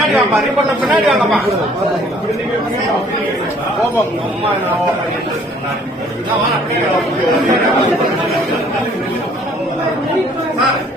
பின்னாடி வாப்பா ரிப்போர்ட்ல பின்னாடி வாங்கப்பா கோபம் அம்மா வணக்கம்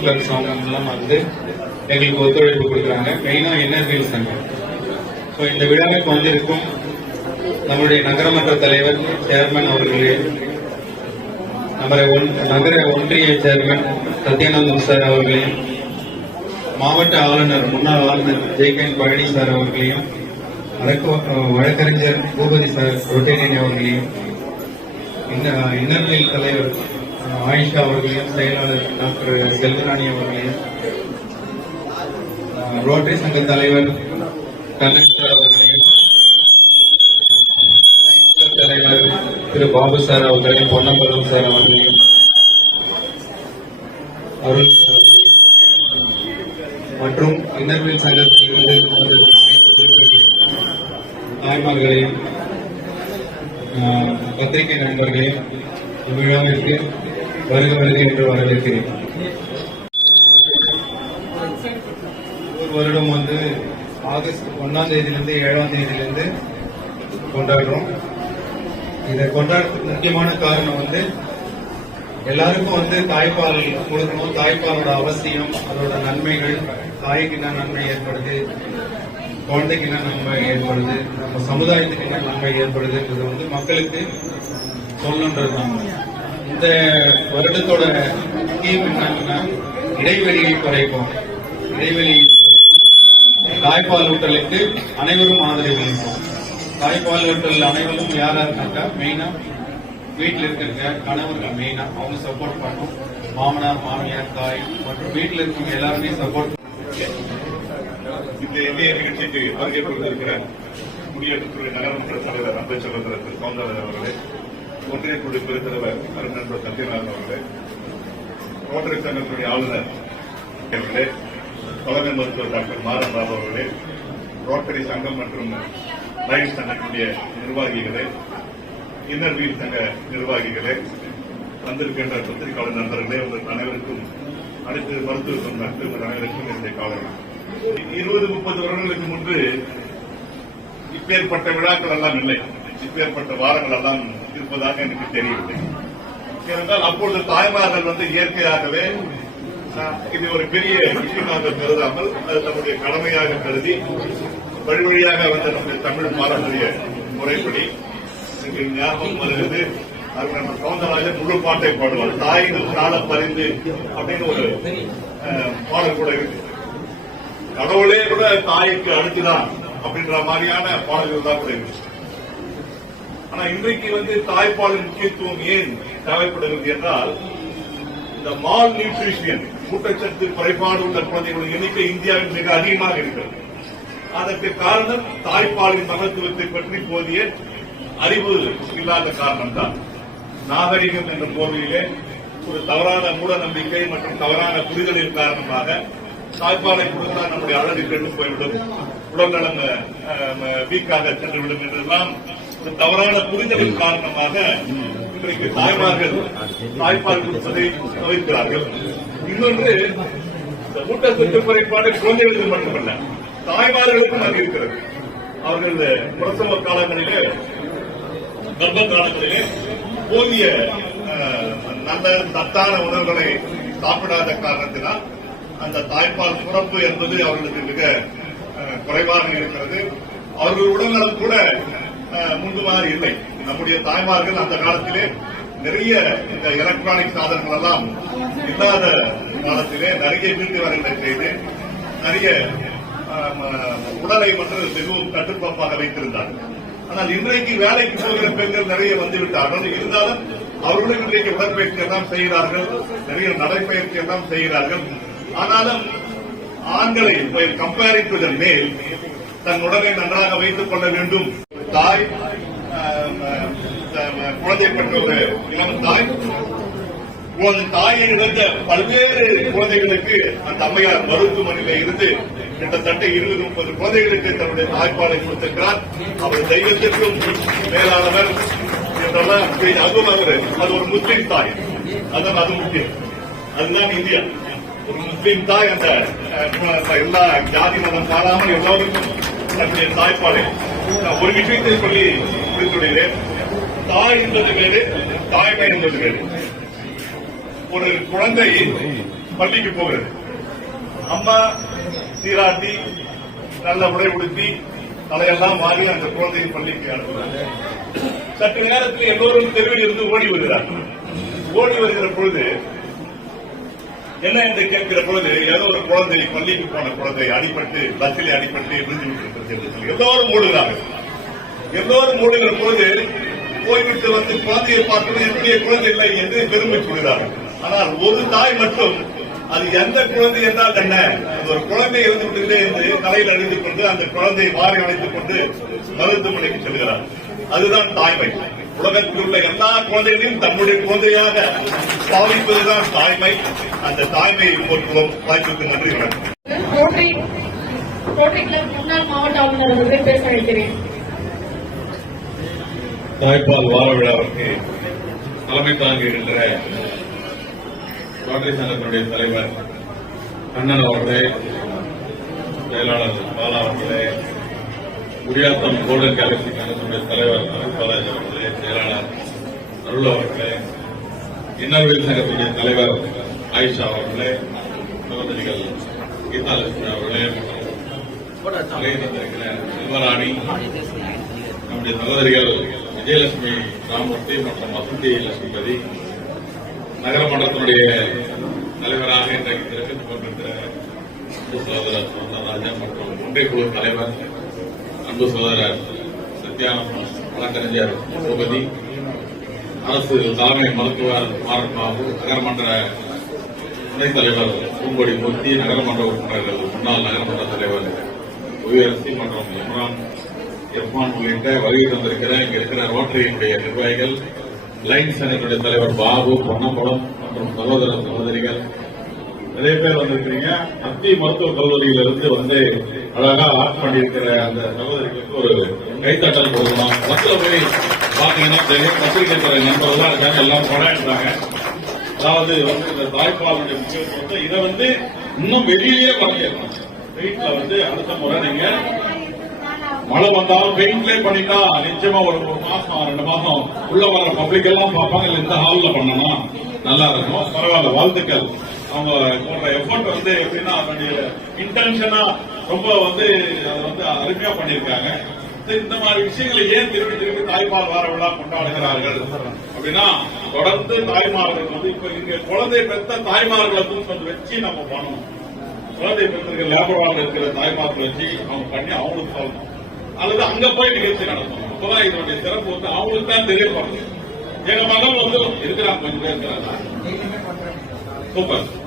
lions club எல்லாம் வந்து எங்களுக்கு ஒத்துழைப்பு கொடுக்குறாங்க. மெயினா இன்னர்வேல் சங்கம் ஸோ இந்த விழாவுக்கு வந்திருக்கும் நம்முடைய நகரமன்ற தலைவர் சேர்மன் அவர்களே நம்முடைய ஒன்- நகர ஒன்றிய சேர்மன் சத்யானந்தம் சார் அவர்களையும் மாவட்ட ஆளுநர் முன்னாள் ஆளுநர் ஜெய்கன் பழனி சார் அவர்களையும் வழக்கு- வழக்கறிஞர் பூபதி சார் ரொட்டேனியன் அவர்களையும் இந்த தலைவர் ஆயிஷா அவர்களையும் செயலாளர் டாக்டர் செல்வராணி அவர்களையும் ரோட்டரி சங்க தலைவர் கலெக்டர் அவர்களையும் தலைவர் திரு பாபு சார் அவர்களையும் பொன்னம்பலம் சார் அவர்களையும் அருண் சார் அவர்களையும் மற்றும் இன்னர்வில் சங்கத்தில் வந்து தாய்மார்களையும் பத்திரிகை நண்பர்களையும் இவ்விழாவிற்கு வருக வருக என்று வரவேற்கிறேன். ஒரு வருடம் வந்து ஆகஸ்ட் ஒன்னாம் தேதியிலிருந்து ஏழாம் தேதியிலிருந்து கொண்டாடுறோம். இதை கொண்டாடுறதுக்கு முக்கியமான காரணம் வந்து எல்லாருக்கும் வந்து தாய்ப்பால் கொடுக்கணும். தாய்ப்பாலோட அவசியம் அதோட நன்மைகள் தாய்க்கு என்ன நன்மை ஏற்படுது குழந்தைக்கு என்ன நன்மை ஏற்படுது நம்ம சமுதாயத்துக்கு என்ன நன்மை ஏற்படுதுன்றது வந்து மக்களுக்கு சொல்லணுன்றதுதான். இந்த வருடத்தோட தீம் என்னன்னா இடைவெளியை குறைப்போம். இடைவெளியை குறைப்போம். தாய்ப்பால் ஊட்டலுக்கு அனைவரும் ஆதரவு அளிப்போம். தாய்ப்பால் ஊட்டல் அனைவரும் யாரா இருக்காங்க மெயினா? வீட்டில் இருக்கிற கணவர்கள் மெயினா? அவங்க சப்போர்ட் பண்ணும். மாமனார் மாமியார் தாய் மற்றும் வீட்டில் இருக்கிறவங்க எல்லாருமே சப்போர்ட் இந்த இந்திய நிகழ்ச்சிக்கு பங்கேற்பிருக்கிற குடியரசு நகரமன்ற தலைவர் அம்பேத்கர் அவர்களே ஒன்றிய குழு பெருத்தலைவர் அருணன்பர் சத்யநாதன் அவர்களே ரோட்டரி சங்கத்துடைய ஆளுநர் அவர்களே தலைமை மருத்துவர் டாக்டர் மாறன் ராவ் அவர்களே ரோட்டரி சங்கம் மற்றும் ரயில் சங்கத்துடைய நிர்வாகிகளே இன்னர் வீல் சங்க நிர்வாகிகளே வந்திருக்கின்ற பத்திரிகையாளர் நண்பர்களே உங்கள் அனைவருக்கும் அனைத்து மருத்துவ சங்க உங்கள் அனைவருக்கும் என்னுடைய காலம் இருபது முப்பது வருடங்களுக்கு முன்பு இப்பேற்பட்ட விழாக்கள் எல்லாம் இல்லை. இப்பேற்பட்ட வாரங்கள் எல்லாம் இருப்பதாக எனக்கு தெரியவில்லை. ஏனென்றால் அப்பொழுது தாய்மார்கள் வந்து இயற்கையாகவே இது ஒரு பெரிய விஷயமாக கருதாமல் அது நம்முடைய கடமையாக கருதி வழி வழியாக வந்த நம்முடைய தமிழ் பாரம்பரிய முறைப்படி ஞாபகம் வருகிறது. அது நம்ம கவுந்தராஜர் முழு பாட்டை பாடுவார். தாயின் காலம் பறிந்து அப்படின்னு ஒரு அஹ், பாடல் கூட இருக்கு. கடவுளே கூட தாய்க்கு அடுத்துதான் அப்படின்ற மாதிரியான பாடல்கள் தான் கூட இருக்கு. ஆனா இன்றைக்கு வந்து தாய்ப்பாலின் முக்கியத்துவம் ஏன் தேவைப்படுகிறது என்றால் இந்த மால் நியூட்ரிஷியன் ஊட்டச்சத்து குறைபாடு உள்ள குழந்தைகளின் எண்ணிக்கை இந்தியாவில் மிக அதிகமாக இருக்கிறது. அதற்கு காரணம் தாய்ப்பாலின் மகத்துவத்தை பற்றி போதிய அறிவு இல்லாத காரணம்தான். நாகரிகம் என்ற போர்வையிலே ஒரு தவறான மூட நம்பிக்கை மற்றும் தவறான புரிதலின் காரணமாக தாய்ப்பாலை கொடுத்தால் நம்முடைய அழகு கெட்டு போய்விடும் உடல்நலம் வீக்காக சென்றுவிடும் என்றெல்லாம் ஒரு தவறான புரிதலின் காரணமாக இன்றைக்கு தாய்மார்கள் தாய்ப்பால் கொடுப்பதை தவிர்க்கிறார்கள். இன்னொன்று இந்த ஊட்டச்சத்து குறைபாடு குழந்தைகளுக்கு மட்டுமல்ல தாய்மார்களுக்கும் அது இருக்கிறது. அவர்கள் பிரசவ காலங்களிலே கர்ப்ப காலங்களிலே போதிய அஹ், நல்ல சத்தான உணவுகளை சாப்பிடாத காரணத்தினால் அந்த தாய்ப்பால் சுரப்பு என்பது அவர்களுக்கு மிக அஹ், குறைவாக இருக்கிறது. அவர்கள் உடல்நலம் கூட அஹ், முன்பு மாதிரி இல்லை. நம்முடைய தாய்மார்கள் அந்த காலத்திலே நிறைய இந்த எலக்ட்ரானிக் சாதனங்கள் எல்லாம் இல்லாத காலத்திலே நிறைய வீட்டு வரைகளை செய்து நிறைய உடலை மற்றும் மிகவும் கட்டுப்பாப்பாக வைத்திருந்தார்கள் ஆனால் இன்றைக்கு வேலைக்கு போகிற பெண்கள் நிறைய வந்துவிட்டார்கள். இருந்தாலும் அவர்களும் இன்றைக்கு உடற்பயிற்சி எல்லாம் செய்கிறார்கள் நிறைய நடைப்பயிற்சி எல்லாம் செய்கிறார்கள். ஆனாலும் ஆண்களை கம்பேரிங் டு மேல் தன் உடலை நன்றாக வைத்துக் கொள்ள வேண்டும். தாய் குழந்தை பெற்ற ஒரு இளம் தாய் உன் தாயை இழந்த பல்வேறு குழந்தைகளுக்கு அந்த அம்மையார் மருத்துவமனையில இருந்து கிட்டத்தட்ட இருபது முப்பது குழந்தைகளுக்கு தன்னுடைய தாய்ப்பாலை கொடுத்திருக்கிறார். அவர் தெய்வத்திற்கும் மேலானவர் என்றெல்லாம் அதுவும் அவர். அது ஒரு முஸ்லீம் தாய். அதான் அது முக்கியம். அதுதான் இந்தியா. ஒரு முஸ்லீம் தாய் அந்த அஹ், எல்லா ஜாதி மதம் பாராமல் எல்லோருக்கும் தன்னுடைய தாய்ப்பாலை நான் ஒரு விஷயத்தை சொல்லி முடித்துள்ளேன் தாய் என்பது வேறு தாய்மை என்பது வேறு. ஒரு குழந்தை பள்ளிக்கு போகிறது. அம்மா சீராட்டி நல்ல உடை உடுத்தி தலையெல்லாம் மாறி அந்த குழந்தையை பள்ளிக்கு அனுப்புகிறார். சற்று நேரத்தில் எல்லோரும் தெருவில் இருந்து ஓடி வருகிறார்கள். ஓடி வருகிற பொழுது என்ன என்று கேட்கிற பொழுது ஏதோ ஒரு குழந்தை பள்ளிக்கு போன குழந்தை அடிபட்டு பஸ்ஸில் அடிபட்டு விழுந்து விட்டு எல்லோரும் மூடுகிறார்கள் எல்லோரும் மூடுகிற பொழுது போய்விட்டு வந்து குழந்தையை பார்க்கணும் என்னுடைய குழந்தை இல்லை என்று பெருமை கொள்கிறார்கள் ஆனால் ஒரு தாய் மட்டும் அது எந்த குழந்தை என்றால் என்ன? ஒரு குழந்தை இருந்து விட்டதே என்று தலையில் அழிந்து கொண்டு அந்த குழந்தையை வாரி அழைத்துக் கொண்டு மருத்துவமனைக்கு செல்கிறார். அதுதான் தாய்மை. உலகத்தில் உள்ள எல்லா குழந்தைகளையும் தம்முடைய குழந்தையாக பாவிப்பதுதான் தாய்மை. அந்த தாய்மையை போற்றுவோம். வாய்ப்புக்கு நன்றி வணக்கம். முன்னாள் மாவட்ட ஆளுநர் அவர்கள் பேச வைக்கிறேன் தாய்ப்பால் வார விழாவிற்கு தலைமை தாங்குகின்ற ரோட்டரி சங்கத்தினுடைய தலைவர் கண்ணன் அவர்களே செயலாளர் பாலா அவர்களே குடியாத்தம் கோல்டன் கேலக்சி கழகத்துடைய தலைவர் அருள்பாலாஜ் அவர்களே செயலாளர் அருள் அவர்களே இன்னர்வேல் சங்கத்துடைய தலைவர் ஆயிஷா அவர்களே சகோதரிகள் கீதாலட்சுமி அவர்களே மற்றும் செல்வராணி நம்முடைய சகோதரிகள் விஜயலட்சுமி ராமூர்த்தி மற்றும் வசந்தி லட்சுமிபதி நகரமன்றத்தினுடைய தலைவராக இன்றைக்கு திறக்கப்பட்டுக் கொண்டிருக்கிற சகோதரர் சுந்தரராஜன் மற்றும் ஒன்றிய குழு தலைவர் அன்பு சகோதரர் சத்யானந்த் வழக்கறிஞர் பூபதி அரசு தலைமை மருத்துவர் மாறன் பாபு நகரமன்ற துணைத் தலைவர் பூங்கொடி மூர்த்தி நகரமன்ற உறுப்பினர்கள் முன்னாள் நகரமன்ற தலைவர் உயரசி மற்றும் இம்ரான் இர்ஃபான் உள்ளிட்ட வருகை தந்திருக்கிற இங்க இருக்கிற ரோட்டரியினுடைய நிர்வாகிகள் லைன்ஸ் அணியினுடைய தலைவர் பாபு பொன்னம்பலம் மற்றும் சகோதர சகோதரிகள் நிறைய பேர் வந்திருக்கிறீங்க. மத்திய மருத்துவக் கல்லூரியிலிருந்து வந்து அழகா ஆர்ட் பண்ணியிருக்கிற அந்த சகோதரிகளுக்கு ஒரு கைத்தட்டல் போகணும் பஸ்ல போய் பாத்தீங்கன்னா தெரியும். பத்திரிகை துறை நண்பர்கள்லாம் இருக்காங்க. எல்லாம் கொண்டாடுறாங்க. அதாவது வந்து இந்த தாய்ப்பாலுடைய முக்கியத்துவத்தை இதை வந்து இன்னும் வெளியிலேயே பண்ணிடலாம் வீட்டுல வந்து அடுத்த முறை நீங்க மழை வந்தாலும் பெயிண்ட்லேயே பண்ணிட்டா நிச்சயமா ஒரு ஒரு மாசம் ரெண்டு மாசம் உள்ள வர பப்ளிக் எல்லாம் பார்ப்பாங்க. இல்ல இந்த ஹாலில் பண்ணணும் நல்லா இருக்கும். பரவாயில்ல வாழ்த்துக்கள். அவங்க போடுற எஃபர்ட் வந்து எப்படின்னா அதனுடைய இன்டென்ஷனா ரொம்ப வந்து அதை வந்து அருமையா பண்ணியிருக்காங்க. இந்த- மாதிரி விஷயங்களை ஏன் திருப்பி திருப்பி தாய்மார் வார விழா கொண்டாடுகிறார்கள்? அப்படின்னா தொடர்ந்து தாய்மார்கள் வந்து இப்ப இங்க குழந்தை பெற்ற தாய்மார்களை கொஞ்சம் வச்சு நம்ம பண்ணணும். குழந்தை பெற்றிருக்க லேபராக இருக்கிற தாய்மார்கள் வச்சு அவங்க பண்ணி அவங்களுக்கு சொல்லணும். அல்லது அங்க போய் நிகழ்ச்சி நடத்தணும். அப்பதான் இதனுடைய சிறப்பு வந்து அவங்களுக்கு தான் தெரியப்படுது எங்க மகன் வந்து இருக்கிறாங்க கொஞ்சம் பேர் சூப்பர்.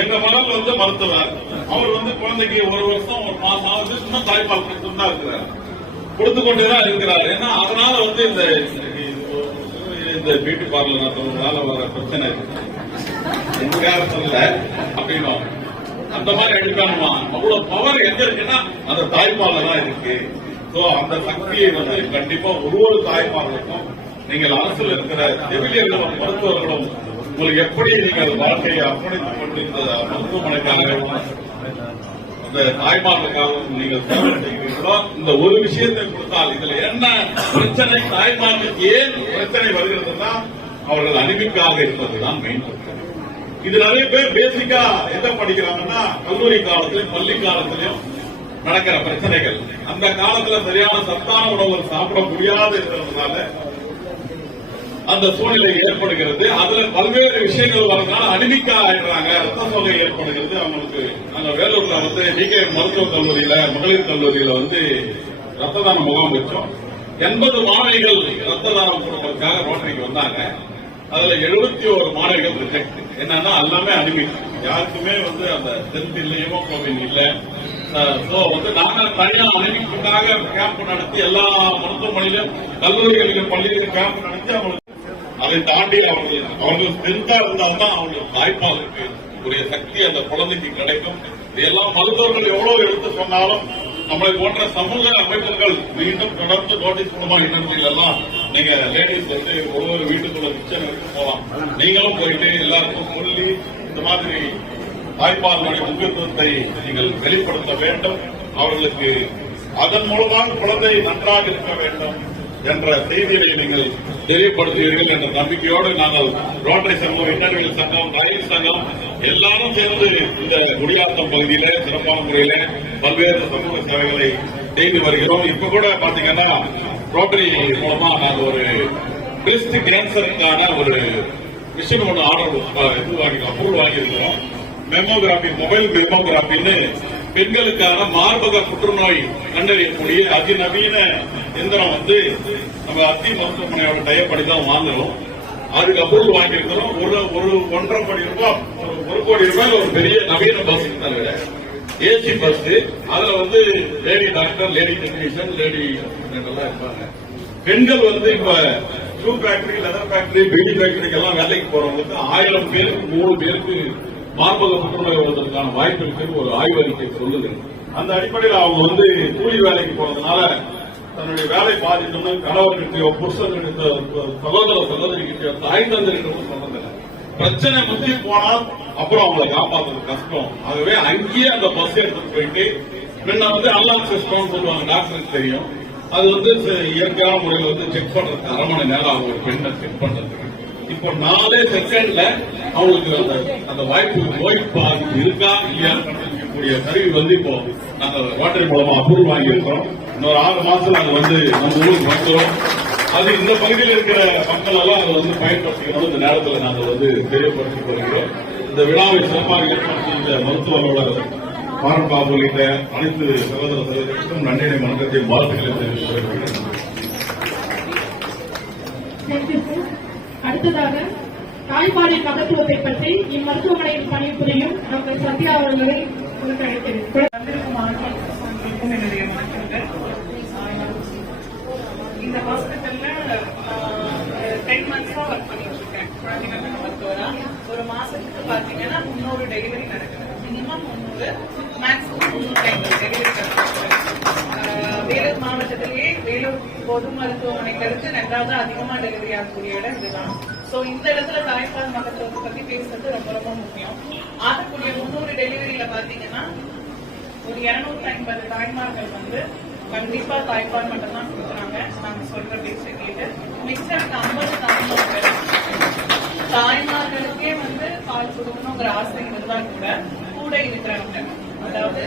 எங்க மகள் வந்து மருத்துவர். அவர் வந்து குழந்தைக்கு ஒரு வருஷம் ஒரு மாசம் ஆகுது. இன்னும் தாய்ப்பால் கொடுத்து தான் இருக்கிறார். கொடுத்து கொண்டுதான் இருக்கிறார். ஏன்னா அதனால வந்து இந்த இந்த பியூட்டி பார்லர் நடத்துறதுனால வர பிரச்சனை. இருக்கு எங்க காரணத்துல அப்படின்னா அந்த மாதிரி எடுக்கணுமா? அவ்வளவு பவர் எங்க இருக்குன்னா அந்த தாய்ப்பால்ல தான் இருக்கு. சோ அந்த சக்தியை வந்து கண்டிப்பா ஒரு ஒரு தாய்ப்பாலுக்கும் நீங்கள் அரசில் இருக்கிற செவிலியர்களும் மருத்துவர்களும் உங்களுக்கு எப்படி நீங்கள் வாழ்க்கையை அர்ப்பணித்துக் கொண்டு இந்த மருத்துவமனைக்காகவும் அந்த தாய்மார்களுக்காகவும் நீங்கள் சேவை செய்கிறீர்களோ? இந்த ஒரு விஷயத்தை கொடுத்தால் இதுல என்ன பிரச்சனை? தாய்மார்களுக்கு ஏன் பிரச்சனை வருகிறதுனா அவர்கள் அறிவிக்காக இருப்பதுதான் மெயின் இது நிறைய பேர் பேசிக்கா என்ன படிக்கிறாங்கன்னா கல்லூரி காலத்திலும் பள்ளி காலத்திலும் நடக்கிற பிரச்சனைகள். அந்த காலத்துல சரியான சத்தான உணவு சாப்பிட முடியாது இருக்கிறதுனால அந்த சூழ்நிலை ஏற்படுகிறது. அதுல பல்வேறு விஷயங்கள் வரதுனால அனிமிக்கா ஆயிடுறாங்க. ரத்த சோகை ஏற்படுகிறது. அவங்களுக்கு நாங்க வேலூர்ல வந்து டிகே மருத்துவக் கல்லூரியில மகளிர் கல்லூரியில வந்து ரத்த தான முகாம் வச்சோம். எண்பது மாணவிகள் ரத்த தானம் கொடுப்பதற்காக ரோட்டரிக்கு வந்தாங்க. அதுல எழுபத்தி ஒரு மாணவிகள் ரிஜெக்ட் என்னன்னா எல்லாமே அனிமிக் யாருக்குமே வந்து அந்த தென் இல்லை ஹீமோக்ளோபின் இல்ல. ஸோ வந்து நாங்க தனியா அனிமிக்காக கேம்ப் நடத்தி எல்லா மருத்துவமனையிலும் கல்லூரிகளிலும் பள்ளிகளிலும் கேம்ப் நடத்தி அவங்களுக்கு அதை தாண்டி அவர்கள் அவர்கள் ஸ்ட்ரென்த்தா இருந்தால்தான் அவங்களுக்கு தாய்ப்பாலுக்கு உரிய சக்தி அந்த குழந்தைக்கு கிடைக்கும். இதெல்லாம் மருத்துவர்கள் எவ்வளவு எடுத்து சொன்னாலும் நம்மளை போன்ற சமூக அமைப்புகள் மீண்டும் தொடர்ந்து நோட்டீஸ் மூலமா இடங்களில் எல்லாம் நீங்க லேடிஸ் வந்து ஒரு ஒரு வீட்டுக்குள்ள கிச்சன் எடுத்து போகலாம். நீங்களும் போயிட்டு எல்லாருக்கும் சொல்லி இந்த மாதிரி தாய்ப்பாலுடைய முக்கியத்துவத்தை நீங்கள் வெளிப்படுத்த வேண்டும். அவர்களுக்கு அதன் மூலமாக குழந்தை நன்றாக இருக்க வேண்டும். என்ற செய்தியை நீங்கள் தெரியப்படுத்துவீர்கள் என்ற நம்பிக்கையோடு நாங்கள் ரோட்டரி சங்கம் இன்டர்வியல் சங்கம் ரயில் சங்கம் எல்லாரும் சேர்ந்து இந்த குடியாத்தம் பகுதியில சிறப்பான முறையில பல்வேறு சமூக சேவைகளை செய்து வருகிறோம். இப்ப கூட பாத்தீங்கன்னா ரோட்டரி மூலமா நாங்க ஒரு பிரிஸ்ட் கேன்சருக்கான ஒரு மிஷின் ஒன்று ஆர்டர் இது வாங்கி அப்ரூவ் வாங்கியிருக்கிறோம் மெமோகிராபி மொபைல் மெமோகிராபின்னு பெண்களுக்கான மார்பக புற்றுநோய் கண்டறியக்கூடிய அதிநவீன எந்திரம் வந்து நம்ம அத்தி மருத்துவமனையோட டயப்படி தான் வாங்குறோம். அதுக்கு அப்ரூவல் வாங்கியிருக்கிறோம். ஒரு ஒரு ஒன்றரை கோடி ரூபாய் ஒரு- கோடி ரூபாய் ஒரு பெரிய நவீன பஸ் தவிர ஏசி பஸ். அதுல வந்து lady doctor lady technician lady இருப்பாங்க. பெண்கள் வந்து இப்ப shoe factory leather factory beauty ஃபேக்டரிக்கு எல்லாம் வேலைக்கு போறவங்களுக்கு ஆயிரம் பேருக்கு மூணு பேருக்கு மார்பக புற்றுநோய் வருவதற்கான வாய்ப்பு இருக்குன்னு ஒரு ஆய்வறிக்கை சொல்லுது. அந்த அடிப்படையில் அவங்க வந்து கூலி வேலைக்கு போறதுனால தன்னுடைய வேலை பாதிக்கணும்னு கணவர்கிட்டயோ புருஷன்கிட்ட சகோதர சகோதரிகிட்டயோ தாய் தந்தரிடமும் சொன்னதில்லை பிரச்சனை முந்தி போனால் அப்புறம் அவங்களை காப்பாற்றுறது கஷ்டம். ஆகவே அங்கேயே அந்த பஸ் எடுத்துட்டு போயிட்டு முன்ன வந்து அன்லாக் சிஸ்டம் சொல்லுவாங்க டாக்டருக்கு தெரியும். அது வந்து இயற்கையான முறையில் வந்து செக் பண்றதுக்கு அரை மணி நேரம் ஆகும் ஒரு பெண்ணை செக் பண்றதுக்கு. இப்போ நாலே செகண்ட்ல அவங்களுக்கு அந்த அந்த வாய்ப்பு நோய் பாதிப்பு இருக்கா இல்லையா? கூடிய கருவி வந்து இப்போ நாங்க வாட்டர் மூலமா அப்ரூவல் வாங்கியிருக்கிறோம். இன்னொரு ஆறு மாசம் நாங்க வந்து நம்ம ஊருக்கு வந்துடும் அது இந்த பகுதியில் இருக்கிற மக்கள் எல்லாம் அதை வந்து பயன்படுத்திக்கணும் இந்த நேரத்தில் நாங்கள் வந்து தெரியப்படுத்திக் கொள்கிறோம். இந்த விழாவை சிறப்பாக ஏற்படுத்தி இந்த மருத்துவரோட பாரம்பாபு உள்ளிட்ட அனைத்து சகோதர சகோதரிகளுக்கும் நன்றியை வணக்கத்தை வாழ்த்துக்களை தெரிவித்துக் கொள்கிறேன். Thank you. அடுத்ததாக தாய்ப்பாலின் மகத்துவத்தை பற்றி இம்மருத்துவமனையில் பணிபுரியும் டாக்டர் சத்யா அவர்களை உங்களுக்கு அழைக்கிறேன். ரெண்டாவது அதிகமா டெலிவரி ஆகக்கூடிய இடம் இதுதான். சோ இந்த இடத்துல தாய்ப்பால் மகத்துவத்தை பத்தி பேசுறது ரொம்ப ரொம்ப முக்கியம். ஆகக்கூடிய முன்னூறு டெலிவரியில பாத்தீங்கன்னா ஒரு இருநூத்தி ஐம்பது தாய்மார்கள் வந்து கண்டிப்பா தாய்ப்பால் மட்டும் தான் கொடுக்குறாங்க. நாங்க சொல்ற பேச கேட்டு மிக்சர் ஐம்பது தாய்மார்கள் தாய்மார்களுக்கே வந்து பால் கொடுக்கணுங்கிற ஆசை இருந்தா கூட கூட இருக்கிறாங்க அதாவது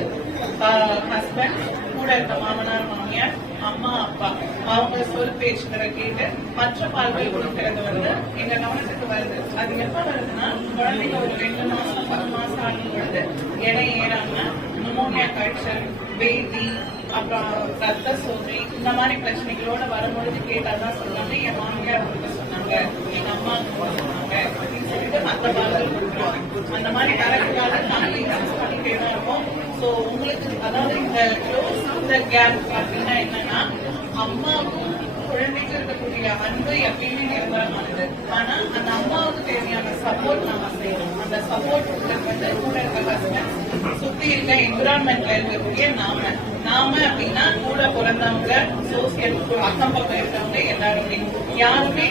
ஹஸ்பண்ட் கூட இருந்த மாமனார் மாமியார் அம்மா அப்பா அவங்க சொல் பேச்சுகளை கேட்டு மற்ற பால்கள் கொடுக்கறது வந்து எங்க கவனத்துக்கு வருது. அது எப்ப வருதுன்னா குழந்தைங்க ஒரு ரெண்டு மாசம் பத்து மாசம் ஆகும் பொழுது எடை ஏறாம நிமோனியா கல்ச்சர் பேதி அப்புறம் ரத்த சோதனை இந்த மாதிரி பிரச்சனைகளோட வரும்பொழுது கேட்டாதான் சொன்னாங்க. என் மாமியார் கொடுக்க சொன்னாங்க. எங்க அம்மா சொன்னாங்க. அப்படின்னு சொல்லிட்டு மற்ற பால்கள் கொடுக்குறாங்க. அந்த மாதிரி கரெக்டாக நாங்கள் யூஸ் பண்ணிட்டே தான் இருக்கோம். ஸோ உங்களுக்கு அதாவது இந்த க்ளோஸ் த கேப் அப்படின்னா என்னன்னா அம்மாவுக்கும் குழந்தைக்கு இருக்கக்கூடிய அன்பு எப்பயுமே நிரந்தரமானது ஆனா அந்த அம்மாவுக்கு தேவையான சப்போர்ட் நாம செய்யணும் அந்த சப்போர்ட் வந்து கூட இருக்க ஹஸ்பண்ட் சுத்தி இருக்க என்விரான்மெண்ட்ல இருக்கக்கூடிய நாம. நாம அப்படின்னா கூட பிறந்தவங்க சோசியல் அக்கம் பக்கம் இருக்கவங்க எல்லாருமே. யாருமே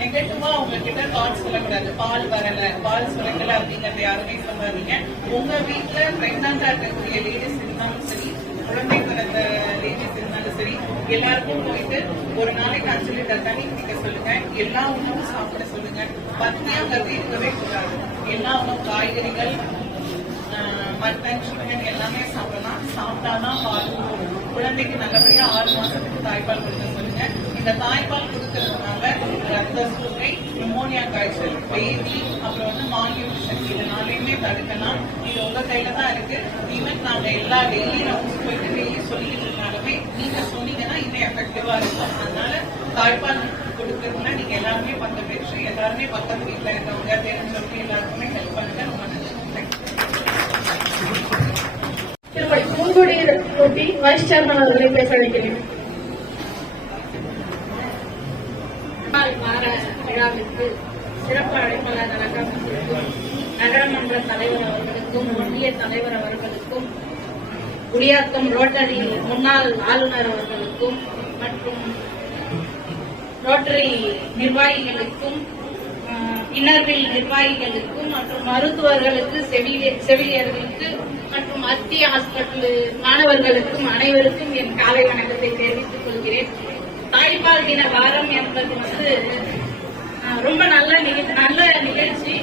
நெகட்டிவா உங்ககிட்ட தாட்ஸ் சொல்லக்கூடாது? பால் வரல. பால் சுரக்கல அப்படிங்கறத யாருமே சொல்லாதீங்க. உங்க வீட்டுல பிரெக்னண்டா இருக்கக்கூடிய லேடிஸ் இருந்தாலும் சரி குழந்தை பிறந்த லேடிஸ் இருந்தாலும் சரி எல்லாருக்கும் போயிட்டு ஒரு நாளைக்கு அஞ்சு லிட்டர் தண்ணி குடிக்க சொல்லுங்க. எல்லா உணவும் சாப்பிட சொல்லுங்க. பத்தியாங்கிறது இருக்கவே கூடாது. எல்லா உணவு காய்கறிகள் மட்டன் சிக்கன் எல்லாமே சாப்பிடலாம். சாப்பிட்டாதான் பால் குழந்தைக்கு நல்லபடியா ஆறு மாசத்துக்கு தாய்ப்பால் கொடுக்க சொல்லுங்க. இந்த தாய்ப்பால் கொடுக்கறதுனால ரத்த சோகை நிமோனியா காய்ச்சல் பேதி அப்புறம் வந்து மால்நியூட்ரிஷன் இது நாளையுமே தடுக்கலாம். இது உங்க கையில தான் இருக்கு. ஈவன் நாங்க எல்லா டெய்லி ரவுண்ட்ஸ் போயிட்டு டெய்லி சொல்லிட்டு இருந்தாலுமே நீங்க சொன்னீங்கன்னா இன்னும் எஃபெக்டிவா இருக்கும். அதனால தாய்ப்பால் கொடுக்கறதுனா நீங்க எல்லாருமே பக்கம் பெற்று எல்லாருமே பக்கத்து வீட்டுல இருக்கவங்க தெரிஞ்சவங்க எல்லாருக்குமே ஹெல்ப் பண்ணுங்க. ரொம்ப நன்றி. பூங்குடி வைஸ் சேர்மன் அவர்களை பேச வைக்கிறேன் விழாவிற்கு சிறப்பு அழைப்பாளர் வழக்கம் நகரமன்ற தலைவர் அவர்களுக்கும் ஒன்றிய தலைவர் அவர்களுக்கும் குடியாத்தம் ரோட்டரி முன்னாள் ஆளுநர் அவர்களுக்கும் மற்றும் ரோட்டரி நிர்வாகிகளுக்கும் ஆஹ், இன்னர்வில் நிர்வாகிகளுக்கும் மற்றும் மருத்துவர்களுக்கு செவிலியர்களுக்கு மற்றும் மத்திய ஹாஸ்பிட்டல் மாணவர்களுக்கும் அனைவருக்கும் என் காலை வணக்கத்தை தெரிவித்துக் கொள்கிறேன். தாய்ப்பால் தின வாரம் என்பது வந்து ரொம்ப நல்ல நல்ல நிகழ்ச்சி.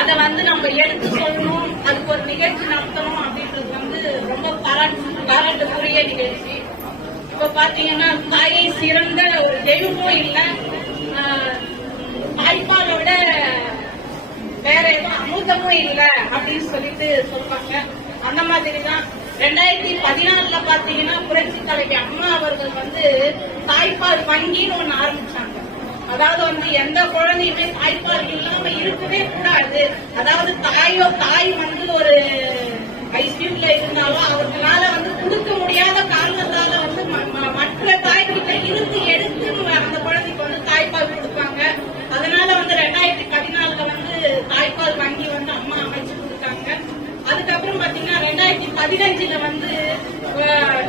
அதை வந்து நம்ம எடுத்து சொல்லணும். அதுக்கு ஒரு நிகழ்ச்சி நடத்தணும் அப்படின்றது வந்து ரொம்ப பாராட்டு பாராட்டுக்குரிய நிகழ்ச்சி. இப்ப பாத்தீங்கன்னா தாயை சிறந்த ஒரு தெய்வமும் இல்ல தாய்ப்பாலோட வேற எதுவும் அமுதமும் இல்ல அப்படின்னு சொல்லிட்டு சொல்றாங்க. அந்த மாதிரி தான் ரெண்டாயிரத்தி பதினாறுல பாத்தீங்கன்னா புரட்சி தலைவி அம்மா அவர்கள் வந்து தாய்ப்பால் வங்கின்னு ஒண்ணு ஆரம்பிச்சாங்க. அதாவது வந்து எந்த குழந்தையுமே தாய்ப்பால் இல்லாம இருக்கவே கூடாது. அதாவது தாயோ தாய் வந்து ஒரு ஐசியூல இருந்தாலும் அவர்களால வந்து கொடுக்க முடியாத காரணத்தால வந்து ம- ம- மற்ற தாய்கிட்ட இருந்து எடுத்து அந்த குழந்தைக்கு வந்து தாய்ப்பால் கொடுப்பாங்க. அதனால வந்து ரெண்டாயிரத்தி பதினாலுல வந்து தாய்ப்பால் வங்கி வந்து அம்மா அமைச்சு அதுக்கப்புறம் பாத்தீங்கன்னா ரெண்டாயிரத்தி பதினஞ்சுல வந்து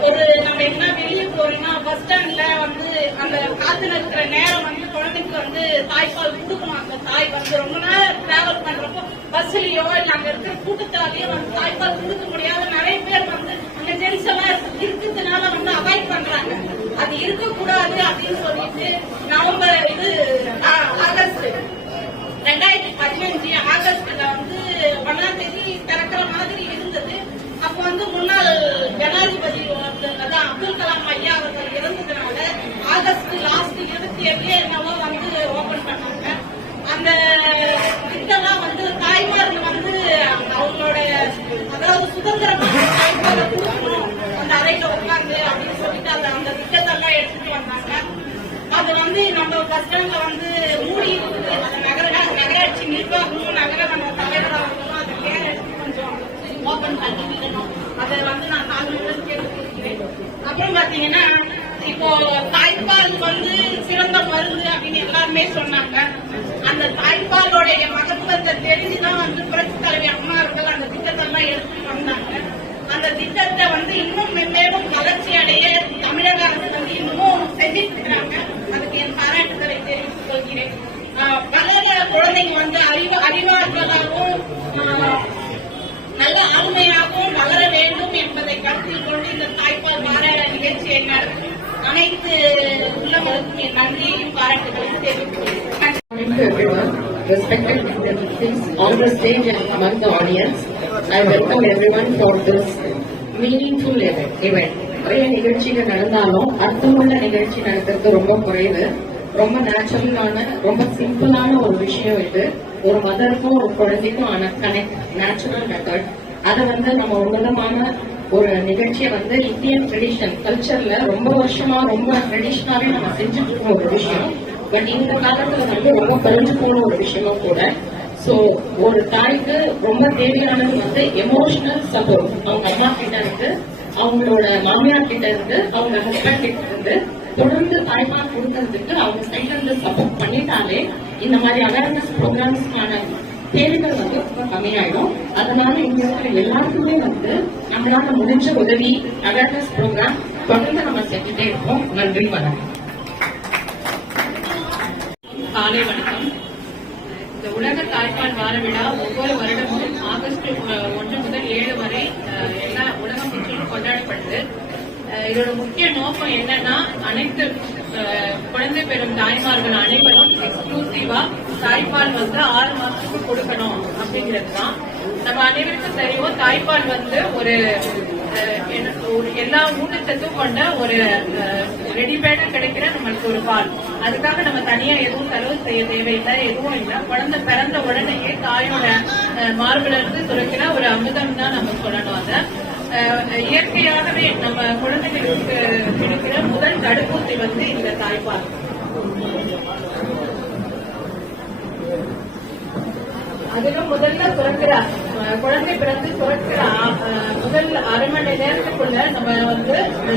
ஒரு நம்ம என்ன வெளியே போறோம்னா பஸ் ஸ்டாண்ட்ல வந்து அந்த காத்து நிற்கிற நேரம் வந்து குழந்தைக்கு வந்து தாய்ப்பால் கொடுக்கணும். அந்த தாய் வந்து ரொம்ப நேரம் டிராவல் பண்றப்போ பஸ்லயோ இல்ல அங்க இருக்கிற கூட்டத்தாலேயோ வந்து தாய்ப்பால் கொடுக்க முடியாத நிறைய பேர் வந்து அந்த ஜென்ஸ் எல்லாம் இருக்கிறதுனால வந்து அவாய்ட் பண்றாங்க. அது இருக்கக்கூடாது அப்படின்னு சொல்லிட்டு நவம்பர் இது ஆகஸ்ட். ரெண்டாயிரத்தி பதினஞ்சு ஆகஸ்ட்ல வந்து ஒன்னாம் தேதி திறக்கிற மாதிரி இருந்தது. அப்ப வந்து முன்னாள் ஜனாதிபதி ஒருத்தர், அதான் அப்துல் கலாம் ஐயா அவர்கள் இறந்ததுனால ஆகஸ்ட் லாஸ்ட் இருபத்தி ஏழு என்னவோ வந்து ஓபன் பண்ணாங்க. அந்த திட்டம்லாம் வந்து தாய்மார்கள் வந்து அவங்களோட அதாவது சுதந்திரமான தாய்மாரை கொடுக்கணும் அந்த அறையில உட்காந்து அப்படின்னு சொல்லிட்டு அந்த அந்த திட்டத்தெல்லாம் எடுத்துட்டு வந்தாங்க. அது வந்து நம்ம பஸ் வந்து மூடி இருக்குது அந்த நகர நகராட்சி நிர்வாகமும் நகர நம்ம தலைவர் அவர்களும் அதை எடுத்து கொஞ்சம் ஓபன் பண்ணி விடணும். அதை வந்து நான் தாழ்மையுடன் கேட்டுக்கொள்கிறேன். அப்புறம் பாத்தீங்கன்னா இப்போ தாய்ப்பால் வந்து சிறந்த மருந்து அப்படின்னு எல்லாருமே சொன்னாங்க. அந்த தாய்ப்பாலோடைய மகத்துவத்தை தெரிஞ்சுதான் வந்து புரட்சி தலைவி அம்மா அவர்கள் அந்த திட்டத்தெல்லாம் எடுத்துட்டு வந்தாங்க. அந்த திட்டத்தை வந்து இன்னும் மென்மேலும் வளர்ச்சி அடைய தமிழக அரசு வந்து இன்னமும் செஞ்சிட்டு இருக்கிறாங்க. அதுக்கு என் பாராட்டுதலை தெரிவித்துக் கொள்கிறேன். ஆஹ் குழந்தைங்க வந்து அறிவு அறிவாற்றலாகவும் நல்ல ஆளுமையாகவும் வளர வேண்டும் என்பதை கருத்தில் கொண்டு இந்த தாய்ப்பால் வார நிகழ்ச்சியை நடத்தும் அனைத்து உள்ளவர்களுக்கும் என் நன்றியையும் பாராட்டுகளையும் தெரிவித்துக் respected dignitaries on the stage and among the audience. I welcome everyone for this meaningful event. நிறைய நிகழ்ச்சிகள் நடந்தாலும் அர்த்தமுள்ள நிகழ்ச்சி நடத்துறது ரொம்ப குறைவு ரொம்ப நேச்சுரலான ரொம்ப சிம்பிளான ஒரு விஷயம் இது. ஒரு மதருக்கும் ஒரு குழந்தைக்கும் ஆன கனெக்ட் நேச்சுரல் மெத்தட் அதை வந்து நம்ம உன்னதமான ஒரு நிகழ்ச்சியை வந்து இந்தியன் ட்ரெடிஷன் கல்ச்சர்ல ரொம்ப வருஷமா ரொம்ப ட்ரெடிஷனாவே நம்ம செஞ்சுட்டு இருக்கோம் ஒரு விஷயம். பட் இந்த காலத்துல வந்து ரொம்ப குறைஞ்சு போன ஒரு விஷயமும் கூட. சோ ஒரு தாய்க்கு ரொம்ப தேவையானது வந்து எமோஷனல் சப்போர்ட் அவங்க அம்மா கிட்ட இருந்து அவங்களோட மாமியார் கிட்ட இருந்து அவங்க ஹஸ்பண்ட் கிட்ட இருந்து தொடர்ந்து தாய்மார் கொடுக்கறதுக்கு அவங்க சைட்ல இருந்து சப்போர்ட் பண்ணிட்டாலே இந்த மாதிரி அவேர்னஸ் ப்ரோக்ராம்ஸ்க்கான தேவைகள் வந்து ரொம்ப கம்மியாயிடும். அதனால இங்க இருக்கிற எல்லாருக்குமே வந்து நம்மளால முடிஞ்ச உதவி அவேர்னஸ் ப்ரோக்ராம் தொடர்ந்து நம்ம செஞ்சுட்டே இருப்போம் நன்றி வணக்கம். காலை வணக்கம். இந்த உலக தாய்ப்பால் வார விழா ஒவ்வொரு வருடமும் ஆகஸ்ட் ஒன்று முதல் ஏழு வரை எல்லா உலகம் முற்றிலும் கொண்டாடப்படுது. இதோட முக்கிய நோக்கம் என்னன்னா அனைத்து குழந்தை பெறும் தாய்மார்கள் அனைவரும் எக்ஸ்க்ளூசிவா தாய்ப்பால் வந்து ஆறு மாசத்துக்கு கொடுக்கணும் அப்படிங்கிறது தான். நம்ம அனைவருக்கும் தெரியும் தாய்ப்பால் வந்து ஒரு அஹ், என்ன- ஒரு எல்லா ஊட்டச்சத்தும் கொண்ட ஒரு ரெடிமேடா கிடைக்கிற நம்மளுக்கு ஒரு பால். அதுக்காக நம்ம தனியா எதுவும் செலவு செய்ய தேவையில்லை எதுவும் இல்லை. குழந்தை பிறந்த உடனேயே தாயோட அஹ், மார்புல இருந்து சுரக்கிற ஒரு அமுதம் தான் நம்ம சொல்லணும் அதை. இயற்கையாகவே நம்ம குழந்தைகளுக்கு கிடைக்கிற முதல் தடுப்பூசி வந்து இந்த தாய்ப்பால். அதுல முதல்ல சுரக்கிற குழந்தை பிறந்து சுரக்கிற முதல் அரை மணி நேரத்துக்குள்ள நம்ம வந்து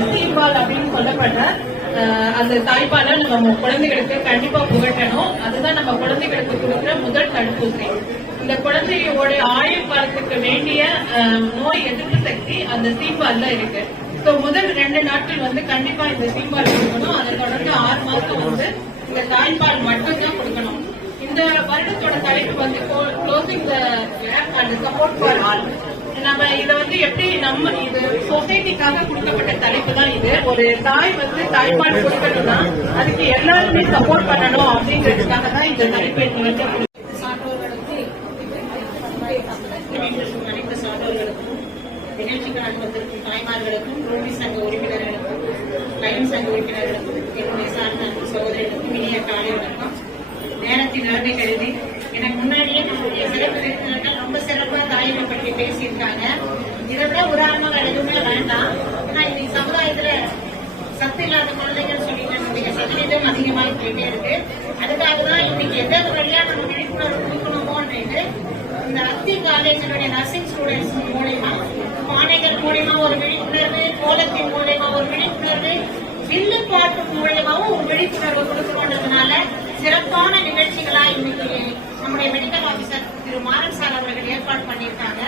சீம்பால் அப்படின்னு சொல்லப்படுற அஹ், அந்த தாய்ப்பாலை நம்ம குழந்தைகளுக்கு கண்டிப்பா புகட்டணும். அதுதான் நம்ம குழந்தைகளுக்கு கொடுக்குற முதல் தடுப்பூசி. இந்த குழந்தையோட ஆயுள் காலத்துக்கு வேண்டிய நோய் எதிர்ப்பு சக்தி அந்த சீம்பால்ல இருக்கு. ஸோ முதல் ரெண்டு நாட்கள் வந்து கண்டிப்பா இந்த சீம்பால் கொடுக்கணும். அதை தொடர்ந்து ஆறு மாசம் வந்து இந்த தாய்ப்பால் மட்டும்தான் கொடுக்கணும். இந்த வருடத்தோட தலைப்பு வந்து closing the gap and support for all நம்ம இத வந்து எப்படி நம்ம இது சொசைட்டிக்காக கொடுக்கப்பட்ட தலைப்பு தான் இது. ஒரு தாய் வந்து தாய்ப்பால் கொடுக்கணும்னா அதுக்கு எல்லாருமே சப்போர்ட் பண்ணணும் அப்படிங்கிறதுக்காக தான் இந்த தலைப்பு எனக்கு வந்து சான்றோர்களுக்கு அனைத்து சான்றோர்களுக்கும் நிகழ்ச்சிகளாக வந்திருக்கும் தாய்மார்களுக்கும் ரோமி சங்க உறுப்பினர்களுக்கும் உறுப்பினர்களுக்கும் என்னுடைய சார்ந்த சகோதரர்களுக்கும் இனிய காலை வணக்கம் நேரத்தின் கருதி எனக்கு முன்னாடியே நம்முடைய சிறப்பு விருந்தினர்கள் ரொம்ப சிறப்பா தாய்மை பற்றி பேசியிருக்காங்க இதை விட உதாரணங்கள் எதுவுமே வேண்டாம் ஏன்னா இன்னைக்கு சமுதாயத்துல சத்து இல்லாத குழந்தைகள் சொல்லிட்டு நம்முடைய சதவீதம் அதிகமாக போயிட்டே இருக்கு அதுக்காக தான் இன்னைக்கு எந்த வழியா நம்ம விழிப்புணர்வு கொடுக்கணுமோன்றது இந்த அத்தி காலேஜினுடைய நர்சிங் ஸ்டூடெண்ட்ஸ் மூலயமா மாணவிகள் மூலயமா ஒரு விழிப்புணர்வு கோலத்தின் மூலயமா ஒரு விழிப்புணர்வு வில்லு பாட்டு மூலயமாவும் ஒரு விழிப்புணர்வு கொண்டதுனால சிறப்பான நிகழ்ச்சிகளா இன்னைக்கு நம்முடைய மெடிக்கல் ஆபீசர் திரு மாறன் சார் அவர்கள் ஏற்பாடு பண்ணியிருக்காங்க.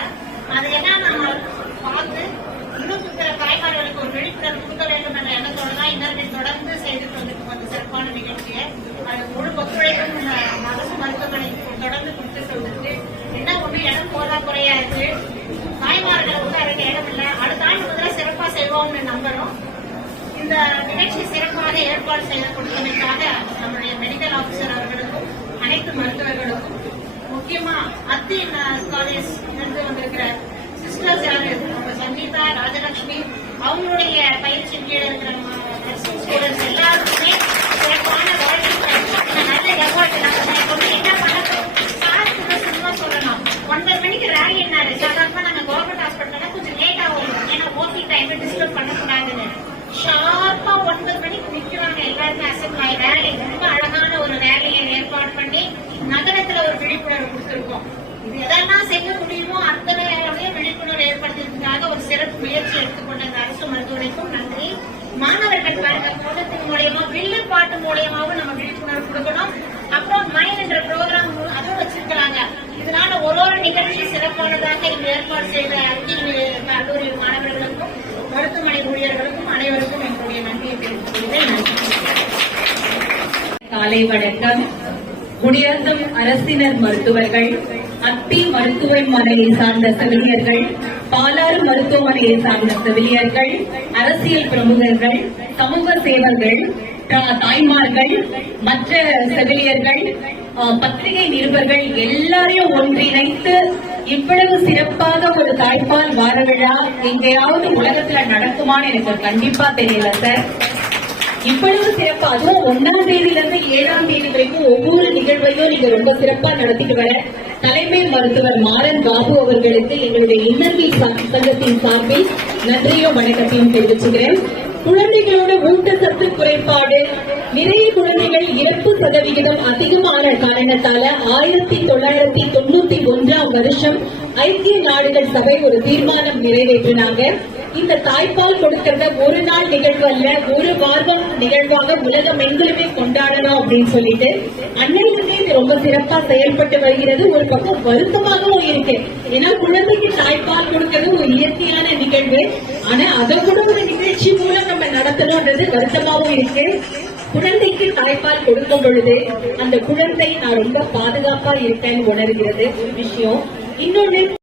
அதை எல்லாம் நம்ம பார்த்து இன்னும் சில தாய்மார்களுக்கு ஒரு விழிப்புணர்வு கொடுக்க வேண்டும் என்ற எண்ணத்தோடு தான் இன்னொரு தொடர்ந்து செய்து வந்துட்டு அந்த சிறப்பான நிகழ்ச்சியை அது முழு ஒத்துழைப்பும் அரசு மருத்துவமனை தொடர்ந்து கொடுத்துட்டு வந்துட்டு என்ன ஒண்ணு இடம் போதா குறையா இருக்கு தாய்மார்கள் வந்து அதுக்கு இடம் இல்லை அடுத்த ஆண்டு முதல்ல சிறப்பா செய்வோம்னு நம்புறோம் இந்த நிகழ்ச்சி சிறப்பாக ஏற்பாடு செய்து நம்முடைய மெடிக்கல் ஆபிசர் அவர்களுக்கும் அனைத்து மருத்துவர்களுக்கும் முக்கியமா அத்தி காலேஜ் இருந்து வந்திருக்கிற சிஸ்டர்ஸ் யாரு? நம்ம சங்கீதா ராஜலட்சுமி அவங்களுடைய பயிற்சி கீழே இருக்கிற நர்சிங் ஸ்டூடெண்ட்ஸ் எல்லாருக்குமே சிறப்பான வாழ்த்துக்கள். நல்ல எஃபர்ட் நம்ம என்ன பண்ணணும்? சும்மா சொல்லணும். ஒன்பது மணிக்கு ரேலி என்ன? சாதாரணமா நாங்க கவர்மெண்ட் ஹாஸ்பிட்டல்ல கொஞ்சம் லேட் வரும் ஏன்னா ஓபி டைம் டிஸ்டர்ப் பண்ணக்கூடாதுன்னு. ஷார்ப்பா ஒன்பது மணிக்கு நிக்கிறாங்க எல்லாருமே அசம்பிள் ஆகி ரேலி ரொம்ப அழகான ஒரு ரேலியை ஏற்பாடு பண்ணி நகரத்துல ஒரு விழிப்புணர்வு கொடுத்திருக்கோம். இது எதெல்லாம் செய்ய முடியுமோ அத்தனை அளவுலயும் விழிப்புணர்வு ஏற்படுத்துறதுக்காக ஒரு சிறப்பு முயற்சி எடுத்துக்கொண்ட அந்த அரசு மருத்துவமனைக்கும் நன்றி. மாணவர்கள் பாருங்க கோலத்தின் மூலியமா வில்லு பாட்டு மூலியமாவும் நம்ம விழிப்புணர்வு கொடுக்கணும். அப்புறம் மைண்ட் என்ற ப்ரோக்ராம் அதுவும் வச்சிருக்கிறாங்க. இதனால ஒரு ஒரு நிகழ்ச்சி சிறப்பானதாக இங்கு ஏற்பாடு செய்த அங்கி கல்லூரி மாணவர்களுக்கும் மருத்துவமனை ஊழியர்களுக்கும் அனைவருக்கும் எங்களுடைய நன்றியை தெரிவித்துக் கொள்கிறேன். காலை வணக்கம். குடியரசும் அரசினர் மருத்துவர்கள் அத்தி மருத்துவமனையை சார்ந்த செவிலியர்கள் பாலாறு மருத்துவமனையை சார்ந்த செவிலியர்கள் அரசியல் பிரமுகர்கள் சமூக சேவர்கள் தாய்மார்கள் மற்ற செவிலியர்கள் பத்திரிகை நிருபர்கள் எல்லாரையும் ஒன்றிணைத்து இவ்வளவு சிறப்பாக ஒரு தாய்ப்பால் வார விழா எங்கேயாவது உலகத்துல நடக்குமான்னு எனக்கு கண்டிப்பா தெரியல சார் இவ்வளவு சிறப்பா அதுவும் ஒன்னாம் தேதியில இருந்து ஏழாம் தேதி வரைக்கும் ஒவ்வொரு நிகழ்வையும் நீங்க ரொம்ப சிறப்பா நடத்திட்டு வர தலைமை மருத்துவர் மாறன் பாபு அவர்களுக்கு எங்களுடைய இன்னர்வி சங்கத்தின் சார்பில் நன்றியும் வணக்கத்தையும் தெரிவிச்சுக்கிறேன். குழந்தைகளோட ஊட்டச்சத்து குறைபாடு நிறைய குழந்தைகள் இறப்பு சதவிகிதம் அதிகமான காரணத்தால ஆயிரத்தி தொள்ளாயிரத்தி தொண்ணூத்தி ஒன்றாம் வருஷம் ஐக்கிய நாடுகள் சபை ஒரு தீர்மானம் நிறைவேற்றினாங்க. இந்த தாய்ப்பால் கொடுக்கறத ஒரு நாள் நிகழ்வு அல்ல ஒரு வாரம் நிகழ்வாக உலகம் எங்களுமே கொண்டாடணும் அப்படின்னு சொல்லிட்டு அன்னையிலிருந்தே இது ரொம்ப சிறப்பா செயல்பட்டு வருகிறது. ஒரு பக்கம் வருத்தமாகவும் இருக்கு. ஏன்னா குழந்தைக்கு தாய்ப்பால் கொடுக்கறது ஒரு இயற்கையான நிகழ்வு. ஆனா அதை கூட ஒரு நிகழ்ச்சி மூலம் நம்ம நடத்தணும்ன்றது வருத்தமாகவும் இருக்கு. குழந்தைக்கு தாய்ப்பால் கொடுக்கும் பொழுது அந்த குழந்தை நான் ரொம்ப பாதுகாப்பா இருக்கேன்னு உணர்கிறது ஒரு விஷயம். இன்னொன்னு